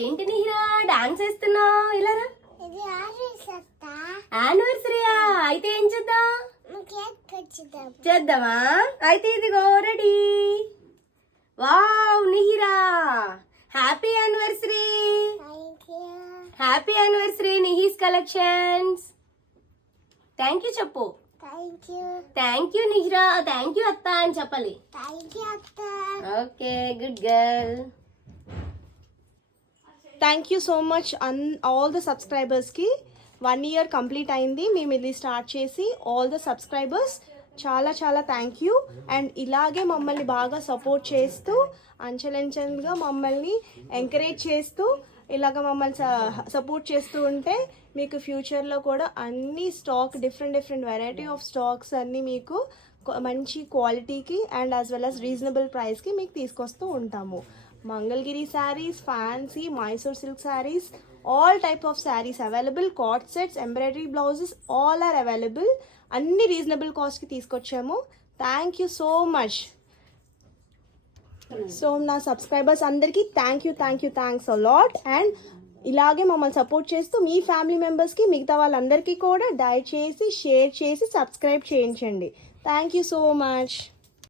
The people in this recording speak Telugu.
ఏంటి నిహిరా డాన్స్ వేస్తున్నావు? ఇలా రా. యానివర్సరీయా? అయితే ఏం చేద్దాం? చేద్దామా? అయితే ఇదిగో ready. Wow Nihira, happy anniversary. Happy anniversary Nihi's collections. Thank you చెప్పు. Thank you Nihira. Thank you అత్త అని చెప్పాలి. Okay, good girl. Thank you so much all the సబ్స్క్రైబర్స్కి. 1 year కంప్లీట్ అయింది మేము ఇది స్టార్ట్ చేసి. ఆల్ ద సబ్స్క్రైబర్స్ చాలా చాలా థ్యాంక్ యూ. అండ్ ఇలాగే మమ్మల్ని బాగా సపోర్ట్ చేస్తూ అంచెలంచెలుగా మమ్మల్ని ఎంకరేజ్ చేస్తూ ఇలాగ మమ్మల్ని సపోర్ట్ చేస్తూ ఉంటే మీకు ఫ్యూచర్లో కూడా అన్ని stock different variety of stocks అన్నీ మీకు మంచి క్వాలిటీకి and as well as reasonable ప్రైస్కి మీకు తీసుకొస్తూ ఉంటాము. Mangalagiri saris, fancy, Mysore silk saris, all type of sarees available, cord sets, embroidery blouses, all are available. అన్ని రీజనబుల్ కాస్ట్కి తీసుకొచ్చాము. Thank you so much. So నా సబ్స్క్రైబర్స్ అందరికీ థ్యాంక్స్ అ లాట్. అండ్ ఇలాగే మమ్మల్ని సపోర్ట్ చేస్తూ మీ ఫ్యామిలీ మెంబర్స్కి మిగతా వాళ్ళందరికీ కూడా దయచేసి షేర్ చేసి సబ్స్క్రైబ్ చేయించండి. Thank you so much.